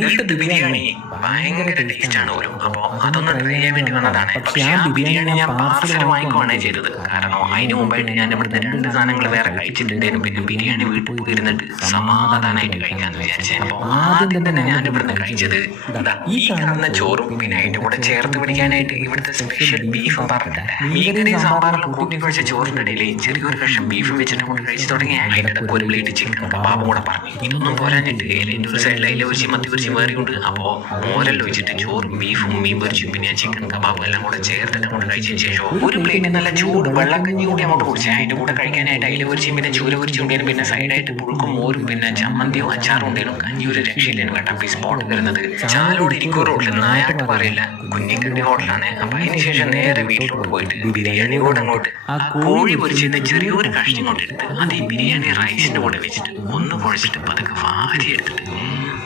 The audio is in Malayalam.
ഇവിടുത്തെ ബിരിയാണി ഭയങ്കര ടേസ്റ്റാണ് പോലും. അപ്പോൾ അതൊന്ന് ട്രൈ ചെയ്യാൻ വേണ്ടി വന്നതാണ്. പക്ഷേ ആ ബിരിയാണി ഞാൻ പാർസൽ വാങ്ങിക്കുവാണ് ചെയ്തത്. കാരണം അതിന് മുമ്പായിട്ട് ഞാൻ ഇവിടുത്തെ 2 സാധനങ്ങൾ വേറെ കഴിച്ചിട്ടുണ്ടായിരുന്നു. പിന്നെ ബിരിയാണി വീട്ടിൽ പോയിരുന്നിട്ട് സമാധാനമായിട്ട് കഴിക്കാമെന്ന് വിചാരിച്ചത്. അപ്പോൾ ആദ്യം തന്നെ ഞാൻ ഇവിടുന്ന് കഴിച്ചത് ഈ കാണുന്ന ചോറും പിന്നെ അതിൻ്റെ കൂടെ ചേർത്ത് പിടിക്കാനായിട്ട് ഇവിടുത്തെ സ്പെഷ്യൽ ബീഫും പറഞ്ഞിട്ടുണ്ട്. മീൻകറി സാമ്പാറെല്ലാം കൂട്ടി കഴിച്ച ചോറിൻ്റെ ഇടയിൽ ചെറിയൊരു കഷ്ണം ബീഫ് വെച്ചിട്ട് കൂടെ കഴിച്ചു തുടങ്ങി. അതിൻ്റെ ഇടയ്ക്ക് ഒരു പ്ലേറ്റ് ചിക്കൻ കബാബും കൂടെ പറഞ്ഞു. ഇതൊന്നും പോരാഞ്ഞിട്ട് അതിൻ്റെ ഒരു സൈഡിൽ അതിലെ ഒരു മത്തി പൊരിച്ച് വേറിയുണ്ട്. അപ്പോൾ മോരെല്ലാം വെച്ചിട്ട് ചോറും ബീഫും മീൻ പൊരിച്ചും പിന്നെ ചിക്കൻ കബാബും എല്ലാം കൂടെ ചേർത്തിട്ട് അങ്ങോട്ട് കഴിച്ചതിന് ശേഷം ഒരു പ്ലേറ്റ് നല്ല ചൂട് വെള്ളക്കഞ്ഞി കൂടി അങ്ങോട്ട് കുടിച്ചു. അതിൻ്റെ കൂടെ കഴിക്കാനായിട്ട് അതിൽ പൊരിച്ചും പിന്നെ ചൂര പൊരിച്ചുണ്ടായിരുന്നു. പിന്നെ സൈഡായിട്ട് പുഴുക്കും മോരും പിന്നെ ചമ്മന്തിയോ അച്ചാറും ഉണ്ടായിരുന്നു. കഞ്ഞി ഒരു രക്ഷയില്ലായിരുന്നു കേട്ടോ. അപ്പോൾ ഈ സ്പോട്ട് വരുന്നത് ചാലോട് ഇരിക്കൂർ റോഡിൽ നായാട്ട് പറയില്ല കുഞ്ഞിക്കണ്ടി ഹോട്ടലാണ്. അപ്പോൾ അതിന് ശേഷം നേരെ വീട്ടിലോട്ട് പോയിട്ട് ബിരിയാണി കൂടെ അങ്ങോട്ട് ആ കോഴി പൊരിച്ചത് ചെറിയൊരു കഷ്ണം കൊണ്ടെടുത്ത് അത് ഈ ബിരിയാണി റൈസിൻ്റെ കൂടെ വെച്ചിട്ട് ഒന്ന് കുഴച്ചിട്ട് പതുക്കെ വാരി എടുത്തിട്ട്